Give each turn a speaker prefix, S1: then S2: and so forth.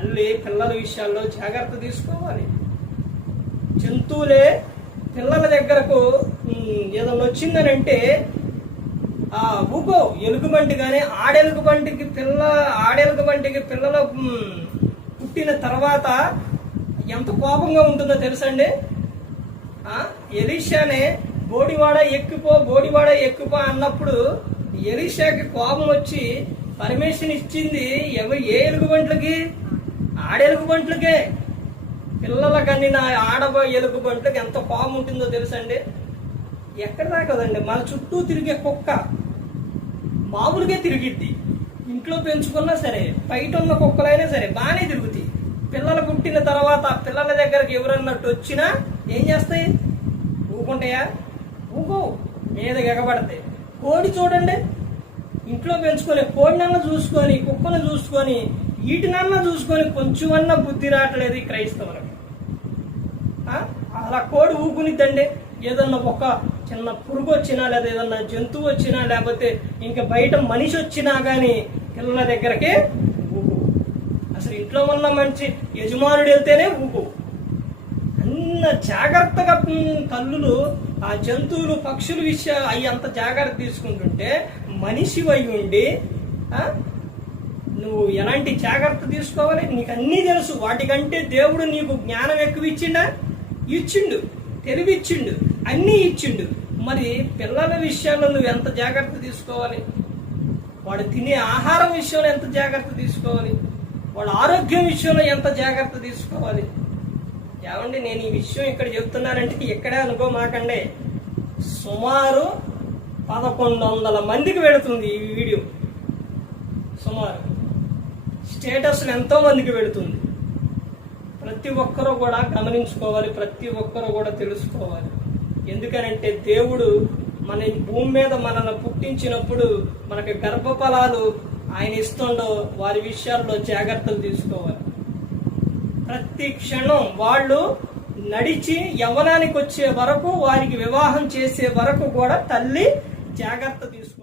S1: తల్లి పిల్లల విషయాల్లో జాగ్రత్త తీసుకోవాలి. జంతువులే పిల్లల దగ్గరకు ఏదైనా వచ్చిందని వచ్చిందనంటే ఆ ఊకో ఎలుగుబంటి కానీ ఆడెలుగుబంటికి పిల్ల ఆడెలుగుబంటికి పిల్లలు పుట్టిన తర్వాత ఎంత కోపంగా ఉంటుందో తెలుసండి? ఎలీషానే బోడివాడ ఎక్కుపో బోడివాడ ఎక్కుపో అన్నప్పుడు ఎలీషాకి కోపం వచ్చి పర్మిషన్ ఇచ్చింది ఎవరు ఏ ఎలుగుబంట్లకి? ఆడెలుగుబంట్లకే పిల్లలకని నా ఆడబో ఎలుగుబంట్లకి ఎంత పాము ఉంటుందో తెలుసండి? ఎక్కడ దాకదండి? మన చుట్టూ తిరిగే కుక్క మామూలుగా తిరిగిద్ది. ఇంట్లో పెంచుకున్నా సరే బయట ఉన్న కుక్కలైనా సరే బాగానే తిరుగుతాయి. పిల్లలు పుట్టిన తర్వాత పిల్లల దగ్గరికి ఎవరన్నట్టు వచ్చినా ఏం చేస్తాయి? ఊకుంటాయా? ఊకో మీద ఎగబడతాయి. కోడి చూడండి. ఇంట్లో పెంచుకొని కోడినన్న చూసుకొని కుక్కను చూసుకొని వీటినన్నా చూసుకొని కొంచెమన్నా బుద్ధి రావట్లేదు ఈ క్రైస్తవులకు. ఆ? అలా కోడి ఊకునిద్దండి ఏదన్నా ఒక చిన్న పురుగు వచ్చినా లేదా ఏదన్నా జంతువు వచ్చినా లేకపోతే ఇంకా బయట మనిషి వచ్చినా కానీ పిల్లల దగ్గరకే ఊపు అసలు ఇంట్లో ఉన్న మంచి యజమానుడు వెళ్తేనే ఊపు అన్న జాగ్రత్తగా తల్లులు ఆ జంతువులు పక్షుల విషయ అవి అంత జాగ్రత్త తీసుకుంటుంటే మనిషి అయి ఉండి నువ్వు ఎలాంటి జాగ్రత్త తీసుకోవాలి? నీకు అన్నీ తెలుసు. వాటికంటే దేవుడు నీకు జ్ఞానం ఎక్కువ ఇచ్చిండా. ఇచ్చిండు తెలివి ఇచ్చిండు అన్నీ ఇచ్చిండు. మరి పిల్లల విషయాల్లో నువ్వు ఎంత జాగ్రత్త తీసుకోవాలి? వాడు తినే ఆహారం విషయంలో ఎంత జాగ్రత్త తీసుకోవాలి? వాడు ఆరోగ్యం విషయంలో ఎంత జాగ్రత్త తీసుకోవాలి? ఏమండి నేను ఈ విషయం ఇక్కడ చెప్తున్నానంటే ఎక్కడే అనుకోమాకండే. సుమారు పదకొండు వందల మందికి వెళుతుంది ఈ వీడియో. సుమారు. స్టేటస్లు ఎంతో మందికి వెళుతుంది ప్రతి ఒక్కరూ కూడా గమనించుకోవాలి ప్రతి ఒక్కరూ కూడా తెలుసుకోవాలి. ఎందుకనంటే దేవుడు మన ఈ భూమి మీద మనల్ని పుట్టించినప్పుడు మనకి గర్భఫలాలు ఆయన ఇస్తుండో వారి విషయాల్లో జాగ్రత్తలు తీసుకోవాలి. ప్రతి క్షణం వాళ్ళు నడిచి యవనానికి వచ్చే వరకు వారికి వివాహం చేసే వరకు కూడా తల్లి జాగ్రత్త తీసుకోవాలి